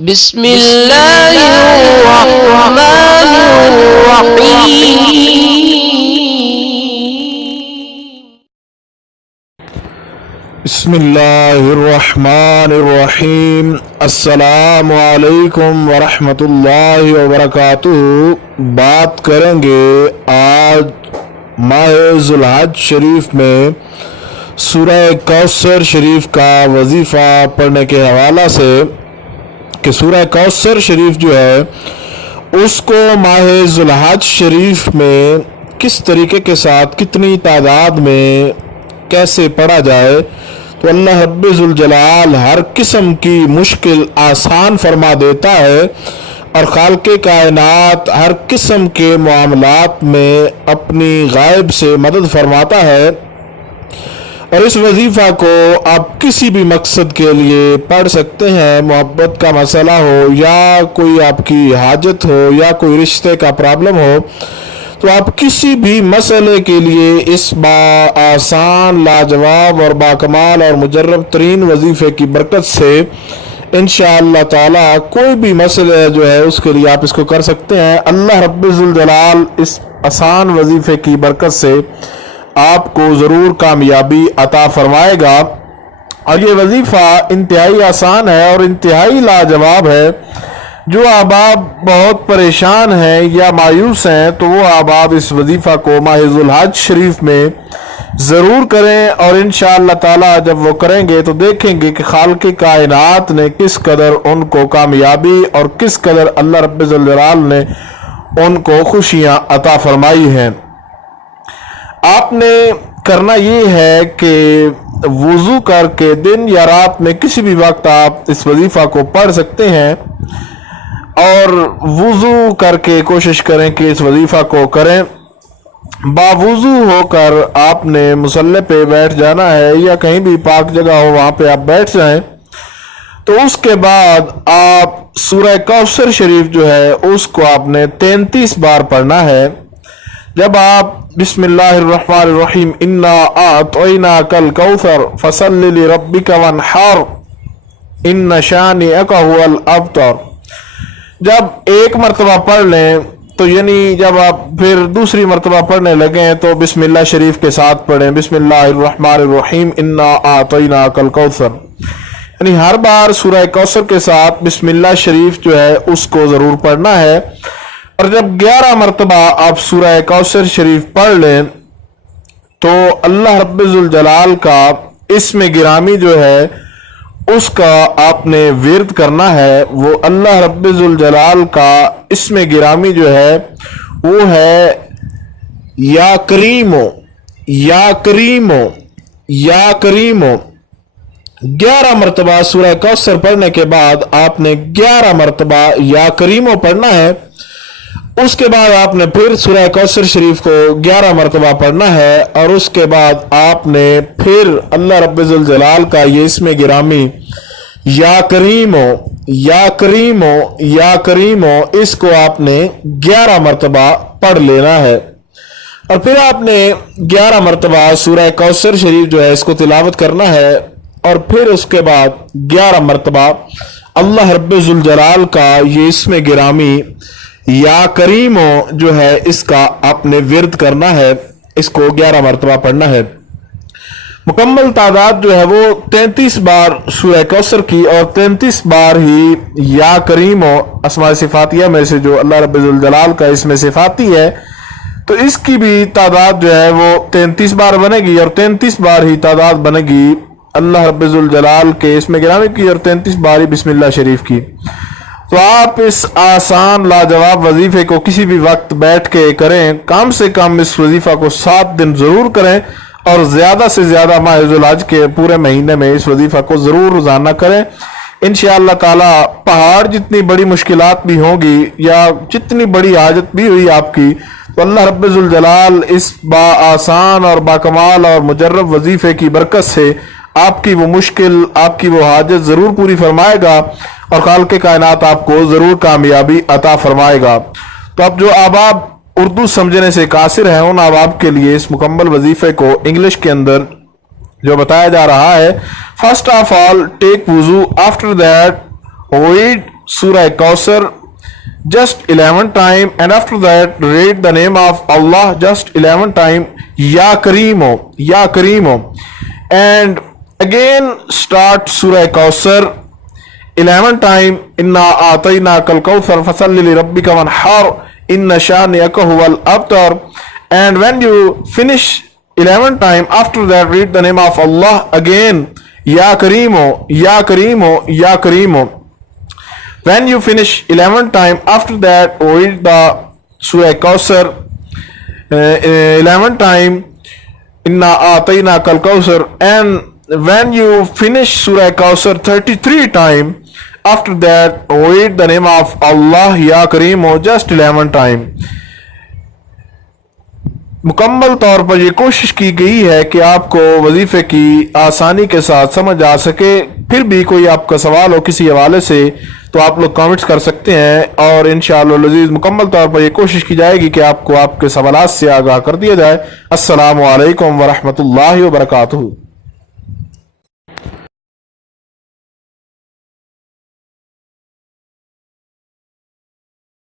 بسم اللہ الرحمن الرحیم۔ بسم اللہ الرحمن الرحیم۔ السلام علیکم ورحمۃ اللہ وبرکاتہ۔ بات کریں گے آج ماہ ذوالحج شریف میں سورہ کوثر شریف کا وظیفہ پڑھنے کے حوالہ سے کہ سورہ کوثر شریف جو ہے اس کو ماہ ذوالحج شریف میں کس طریقے کے ساتھ کتنی تعداد میں کیسے پڑھا جائے تو اللہ رب ذوالجلال ہر قسم کی مشکل آسان فرما دیتا ہے اور خالق کائنات ہر قسم کے معاملات میں اپنی غائب سے مدد فرماتا ہے۔ اور اس وظیفہ کو آپ کسی بھی مقصد کے لیے پڑھ سکتے ہیں، محبت کا مسئلہ ہو یا کوئی آپ کی حاجت ہو یا کوئی رشتے کا پرابلم ہو، تو آپ کسی بھی مسئلے کے لیے اس آسان، لاجواب اور باکمال اور مجرب ترین وظیفے کی برکت سے انشاءاللہ تعالی کوئی بھی مسئلہ جو ہے اس کے لیے آپ اس کو کر سکتے ہیں۔ اللہ رب ذوالجلال اس آسان وظیفے کی برکت سے آپ کو ضرور کامیابی عطا فرمائے گا۔ اور یہ وظیفہ انتہائی آسان ہے اور انتہائی لاجواب ہے۔ جو احباب بہت پریشان ہیں یا مایوس ہیں تو وہ احباب اس وظیفہ کو ماہ ذوالحج شریف میں ضرور کریں، اور انشاءاللہ تعالی جب وہ کریں گے تو دیکھیں گے کہ خالق کائنات نے کس قدر ان کو کامیابی اور کس قدر اللہ رب ذوالجلال نے ان کو خوشیاں عطا فرمائی ہیں۔ آپ نے کرنا یہ ہے کہ وضو کر کے دن یا رات میں کسی بھی وقت آپ اس وظیفہ کو پڑھ سکتے ہیں، اور وضو کر کے کوشش کریں کہ اس وظیفہ کو کریں۔ باوضو ہو کر آپ نے مصلی پہ بیٹھ جانا ہے یا کہیں بھی پاک جگہ ہو وہاں پہ آپ بیٹھ جائیں، تو اس کے بعد آپ سورہ کوثر شریف جو ہے اس کو آپ نے 33 بار پڑھنا ہے۔ جب آپ بسم اللہ الرحمن الرحیم انا اعطیناک الکوثر فصل لربک وانحر ان شانئک هو الابتر، جب ایک مرتبہ پڑھ لیں تو یعنی جب آپ پھر دوسری مرتبہ پڑھنے لگیں تو بسم اللہ شریف کے ساتھ پڑھیں، بسم اللہ الرحمن الرحیم انا اعطیناک الکوثر، یعنی ہر بار سورہ کوثر کے ساتھ بسم اللہ شریف جو ہے اس کو ضرور پڑھنا ہے۔ اور جب 11 مرتبہ آپ سورہ کوثر شریف پڑھ لیں تو اللہ رب ذوالجلال کا اسم گرامی جو ہے اس کا آپ نے ورد کرنا ہے۔ وہ اللہ رب ذوالجلال کا اسم گرامی جو ہے وہ ہے یا کریمو یا کریمو یا کریمو۔ 11 مرتبہ سورہ کوثر پڑھنے کے بعد آپ نے 11 مرتبہ یا کریمو پڑھنا ہے۔ اس کے بعد آپ نے پھر سورہ کوثر شریف کو 11 مرتبہ پڑھنا ہے، اور اس کے بعد آپ نے پھر اللہ رب ذوالجلال کا یہ اسم گرامی یا کریمو یا کریمو یا کریمو اس کو آپ نے 11 مرتبہ پڑھ لینا ہے۔ اور پھر آپ نے 11 مرتبہ سورہ کوثر شریف جو ہے اس کو تلاوت کرنا ہے، اور پھر اس کے بعد 11 مرتبہ اللہ رب ذوالجلال کا یہ اسم گرامی یا کریمو جو ہے اس کا آپ نے ورد کرنا ہے، اس کو 11 مرتبہ پڑھنا ہے۔ مکمل تعداد جو ہے وہ 33 بار سورہ کوثر کی اور 33 بار ہی یا کریمو اسماء صفاتیہ میں سے جو اللہ رب ذوالجلال کا اسم صفاتی ہے، تو اس کی بھی تعداد جو ہے وہ 33 بار بنے گی، اور 33 بار ہی تعداد بنے گی اللہ رب ذوالجلال کے اسم گرامی کی، اور 33 بار ہی بسم اللہ شریف کی۔ تو آپ اس آسان لاجواب وظیفے کو کسی بھی وقت بیٹھ کے کریں، کم سے کم اس وظیفہ کو 7 دن ضرور کریں، اور زیادہ سے زیادہ ماہ ذوالحج کے پورے مہینے میں اس وظیفہ کو ضرور روزانہ کریں۔ انشاءاللہ تعالی پہاڑ جتنی بڑی مشکلات بھی ہوں گی یا جتنی بڑی حاجت بھی ہوئی آپ کی، تو اللہ رب ذوالجلال اس آسان اور باکمال اور مجرب وظیفے کی برکت سے آپ کی وہ مشکل، آپ کی وہ حاجت ضرور پوری فرمائے گا، اور خالق کائنات آپ کو ضرور کامیابی عطا فرمائے گا۔ تو اب جو احباب اردو سمجھنے سے قاصر ہیں ان احباب کے لیے اس مکمل وظیفے کو انگلش کے اندر جو بتایا جا رہا ہے، فرسٹ آف آل ٹیک وضو، after that read Surah Kausar just 11 time, and after that read the name of Allah just 11 time, Ya Kareemo, Ya Kareemo, and again start Surah Kausar 11 time, Inna Atainakal Kauthar fasalli li rabbika wanhar inna shani'aka huwal abtar, and when you finish 11 time, after that read the name of Allah again, Ya Kareemo, Ya Kareemo, Ya Kareemo. When you finish 11 time, after that read the Surah Kausar 11 time, Inna Atainakal Kauthar, and when you finish Surah Kausar 33 time, after that read the name of Allah Ya Kareemo just 11 time. مکمل طور پر یہ کوشش کی گئی ہے کہ آپ کو وظیفے کی آسانی کے ساتھ سمجھ آ سکے. پھر بھی کوئی آپ کا سوال ہو کسی حوالے سے تو آپ لوگ کامنٹس کر سکتے ہیں، اور انشاءاللہ العزیز مکمل طور پر یہ کوشش کی جائے گی کہ آپ کو آپ کے سوالات سے آگاہ کر دیا جائے. السلام علیکم ورحمۃ اللہ وبرکاتہ.